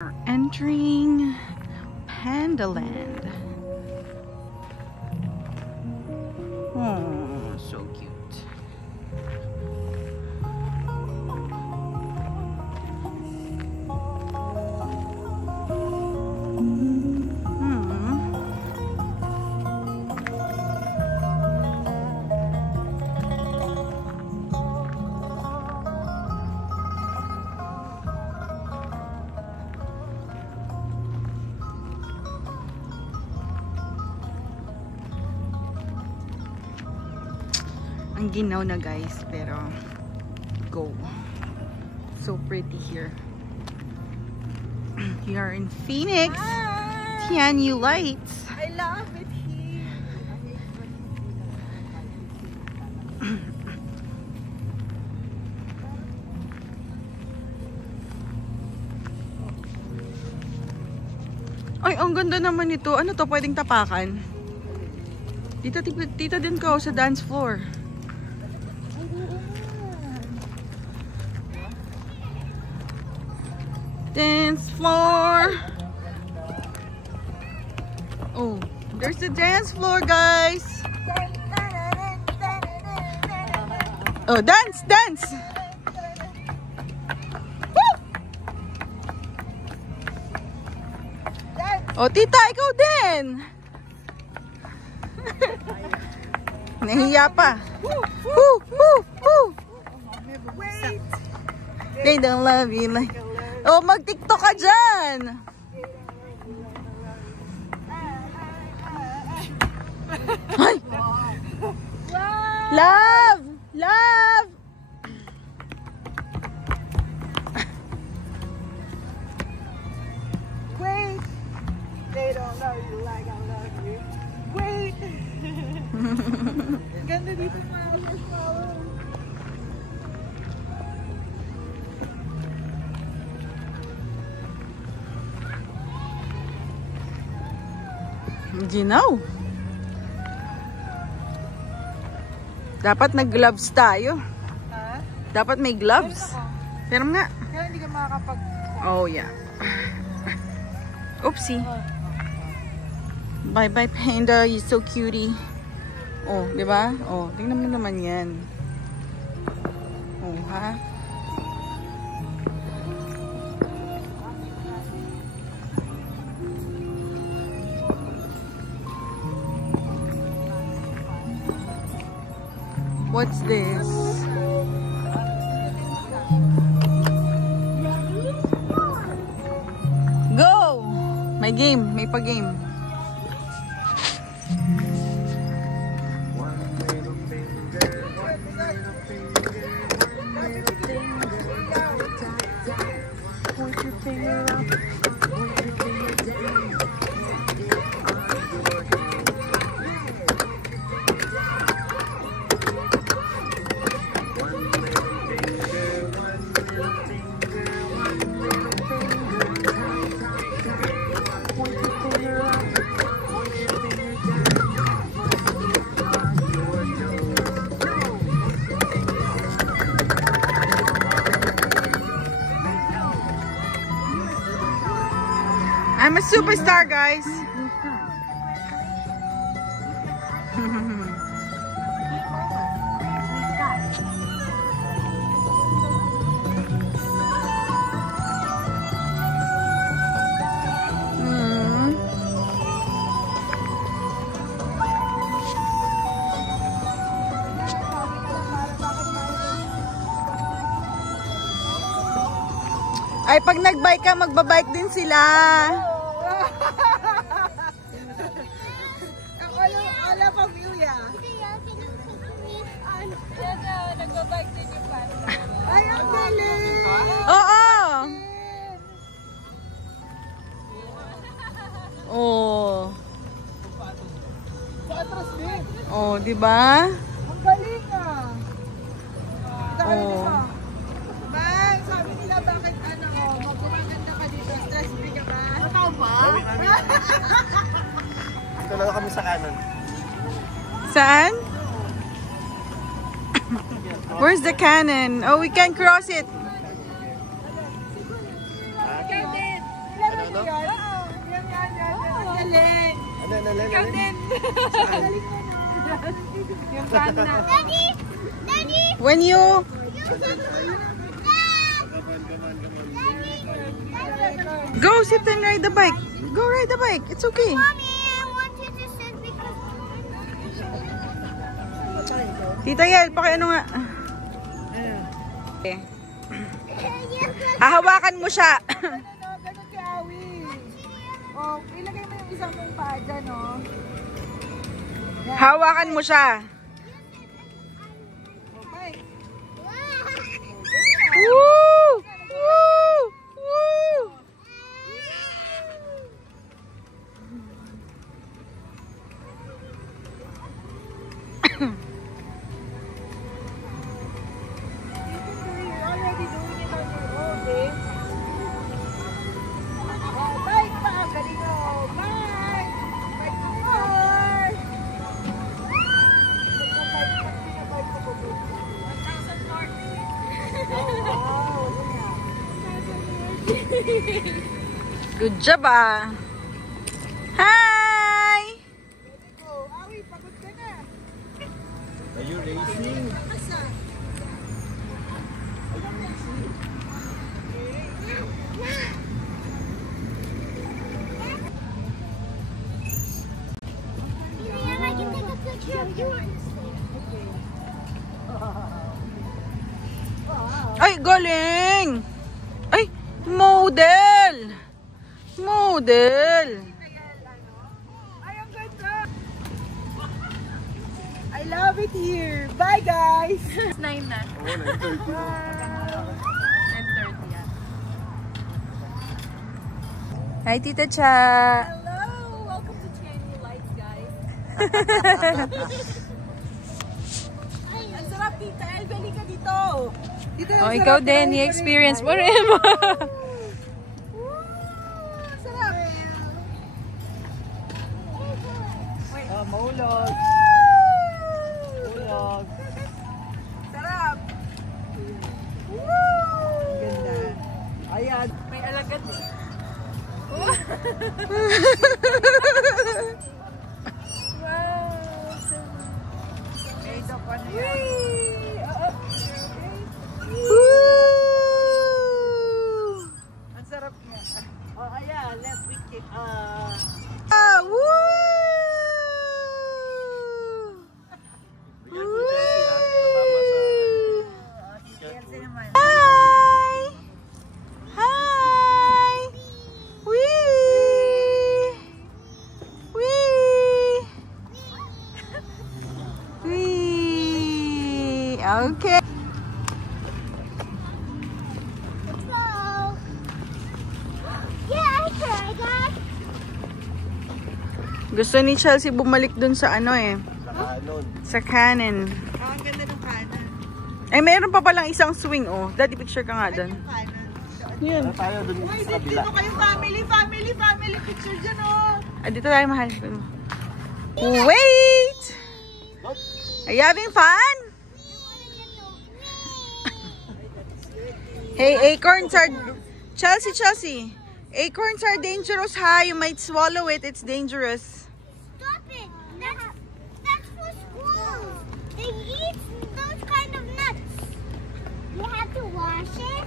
We're entering Pandaland. Oh, so cute. Ang ginaw na guys, pero go. So pretty here. We are in Phoenix. Hi. Tianyu Lights. I love it here. Ay, ang ganda naman ito. Ano to, pwedeng tapakan? Tita din ko sa dance floor. Dance floor. Oh, there's the dance floor, guys. Oh, dance, dance. Woo! Oh, tita, ikaw din. Nahiya pa. Woo, woo, woo. Wait. They don't love you like... Oh, mag-TikTok ka dyan! Ay! Love! Love! Wait. They don't love you like I love you. Wait. Ganda dito mga flower. Ginaw. Dapat nag-gloves tayo. Ha? Dapat may gloves. Pero nga. Kaya hindi ka makakapag... Oh, yeah. Oopsie. Bye-bye, Panda. You're so cutie. Oh, di ba? Oh, tingnan mo naman yan. Oh, ha? What's this? Go! May game. May pa-game. I'm a superstar, guys. Ay, pag nag-bike ka, magbabike din sila. Alam pang view ya. Nagbabike din yung panda. Ay, ang galing! Oo! Oh. Patras din. Oh, di ba? Ang galing ah. Sabi Oh. nila. Bang, sabi nila bakit magkumaganda ka dito. Stress free ka ba? Totoo ba? Ito lang kami sa kanan. Saan? Where's the cannon? Oh, we can cross it. Ikaw din. Yung fan na. Daddy! Daddy! When you... Go sit and ride the bike. Go ride the bike. It's okay. Mommy, I want you to sit because... Tita Yel, ano nga? Okay. Hahawakan mo siya. Ganun si Awi. Oh, ilagay mo yung isang mong paa dyan, oh. Hawakan mo siya. Okay. Woo! Woo! Woo! You're already doing it on your own, eh? Oh, bike pa! Galing mo! Bike! Bike more! Pinabike ko po. 1,040. Oh, wow! Good job ah. Hi! Go! Awi, pagod ka na. Are you racing? Asa? Mom, I can take a picture of yours. Ay, galing! Ay, model! Model! Ay, ang ganda! I love it here. Bye, guys! 9 na. 9:30 yan. Hi, Tita Cha! Hello! Welcome to Changi Lights, guys. Ang sarap, Tita El. Balik ka dito. Dito Oh, ikaw din, i-experience mo rin. Ang sarap. Maulog. Maulog. Sarap. Ganda. Ayan. May alagad. Made up ano yan. Woo! Ang sarap niya. Oh, ayan. Let's pick it. Ah, woo! Bigyan po Chelsea ha. Kasama sa... Chelsea naman. Hi! Hi! Wee! Wee! Wee! Okay. Hello. Yeah, I tried that. Gusto ni Chelsea bumalik dun sa ano eh, Sa kanon. sa cannon. Oh, ang ganda ng kanan. Eh, meron pa palang isang swing oh. Daddy, picture ka nga dun. Yung kanan. Yan. Ano tayo dun Uy, sa kabila? dito kayo family picture dyan, oh. Ah, dito tayo, mahal. Wait! Are you having fun? Hey, acorns are... Chelsea. Acorns are dangerous, ha? You might swallow it. It's dangerous. Stop it. That's for squirrels. They eat those kind of nuts. You have to wash it.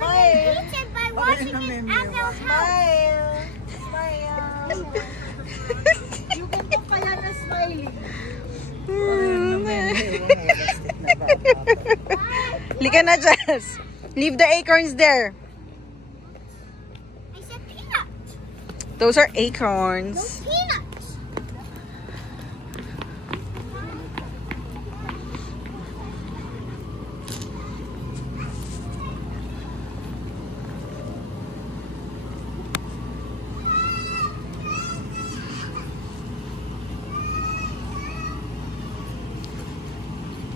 But they eat it by washing it at their house. Smile. Yung ganito kaya na smiling. Lika na, Jess. Leave the acorns there. I said peanut. Those are acorns. Peanuts.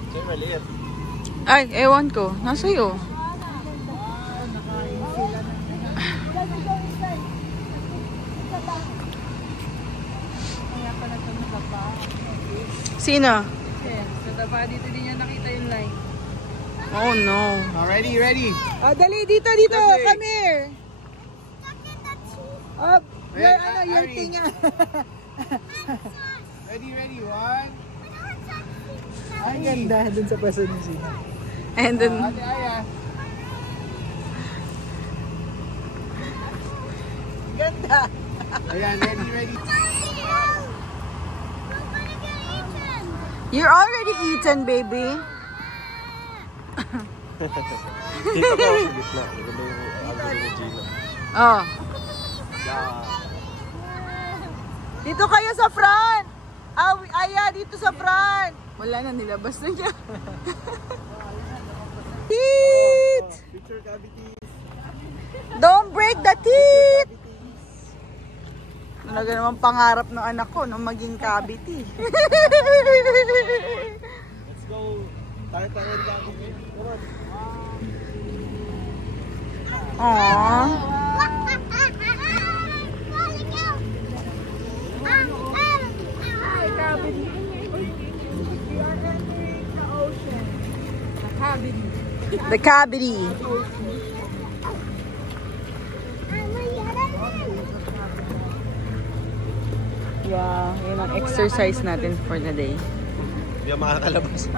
Ito yung maliit. Ay, ewan ko. Nasa iyo. Sino? Sa taba, dito din niya nakita yung line. Oh no. Ready? Ah, dali, dito. Dali. Come here. Look at the teeth. Up. Your thing yan. Ready, one. Ang ganda dun sa person ni Zina. And then, Ate Aya. Ganda. Ayan, ready. you're already eaten, baby. Dito ka sa gitna. Maganda yung abo ni Gina. Oh. Yeah. Dito kayo sa front. Aya, dito sa front. Wala na, nilabas na niya. Teeth! Picture cavities. Don't break the teeth! Talaga naman pangarap ng anak ko na maging cavity. Let's go. Tayo cavity. Come on. Aww. The cavity. Yeah, yun ang exercise natin for the day. Hindi ako makakalabas.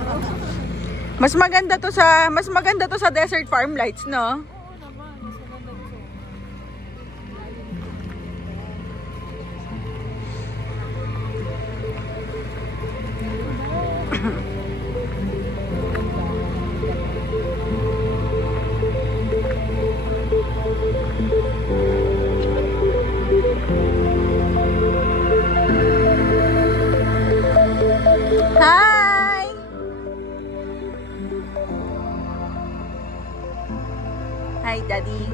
Mas maganda to sa Desert Farm Lights, no? Hi! Hi, Daddy.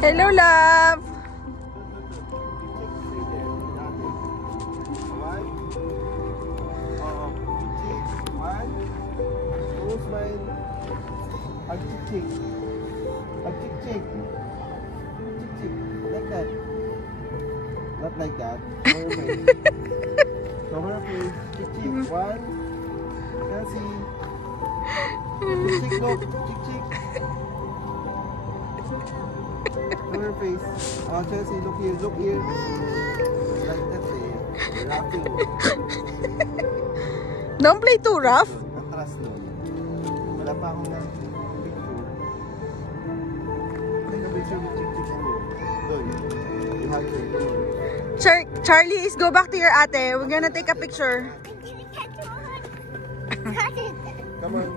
Hello, love. One. Close mine. Ag-chick-chick. Ag-chick-chick. Chick-chick. Like that. Not like that. Cover her face. Cover her face. Chick-chick. One. Kelsey. Chick-chick, look. Chick-chick. Cover her face. Oh, Chelsea, look here. Look here. Like that, eh. Laughing. Don't play too rough. Atras nun. Wala pa akong picture. picture with Chick Chick and you. Good. You hug her. Charlie, is go back to your ate. We're gonna take a picture. Come on.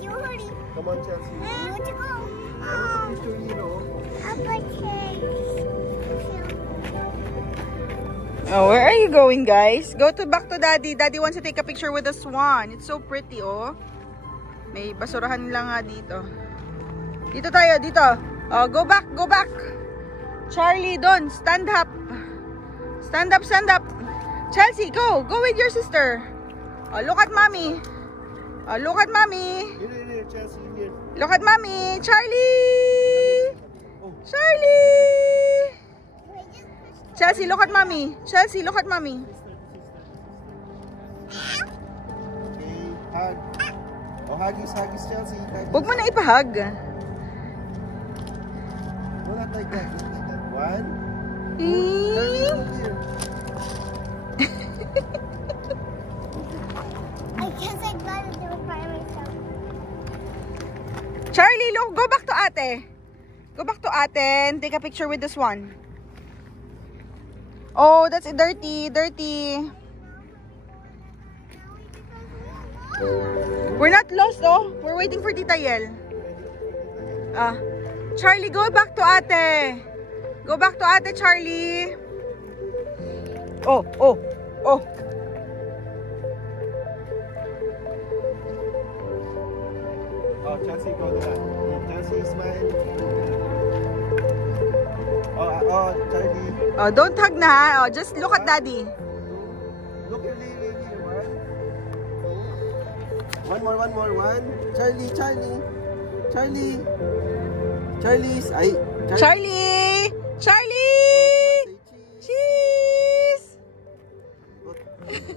You hurry. Come on, Chelsea. You want to go? Picture, you know. Oh, where are you going, guys? Go to back to Daddy. Daddy wants to take a picture with the swan. It's so pretty, oh. May basurahan lang nga dito. Dito tayo, dito. Oh, go back, go back. Charlie, don't. Stand up. Stand up, stand up. Chelsea, go. Go with your sister. Oh, look at mommy. Oh, look at mommy. Here, Chelsea, here. Look at mommy. Charlie. Charlie. Chelsea, look at mommy. Chelsea, look at mommy. Okay, hug. Oh, huggies, Chelsea. Huggies. Huwag mo na ipahag. No, not like that. Just like that. One. Eh? I guess I gotta do it by myself. Charlie, look, go back to ate. Go back to ate and take a picture with this one. Oh, that's dirty, dirty. We're not lost, oh. We're waiting for Tita Yel. Charlie, go back to ate. Go back to ate, Charlie. Oh, oh, oh. Oh, Chelsea, go to that. Chelsea, smile. Oh, Charlie. Oh, don't hug na, ha? Oh, just look at Daddy. Look at Lily here. One more. One. Charlie. Charlie's. Ay. Charlie! Charlie! Cheese! Cheese.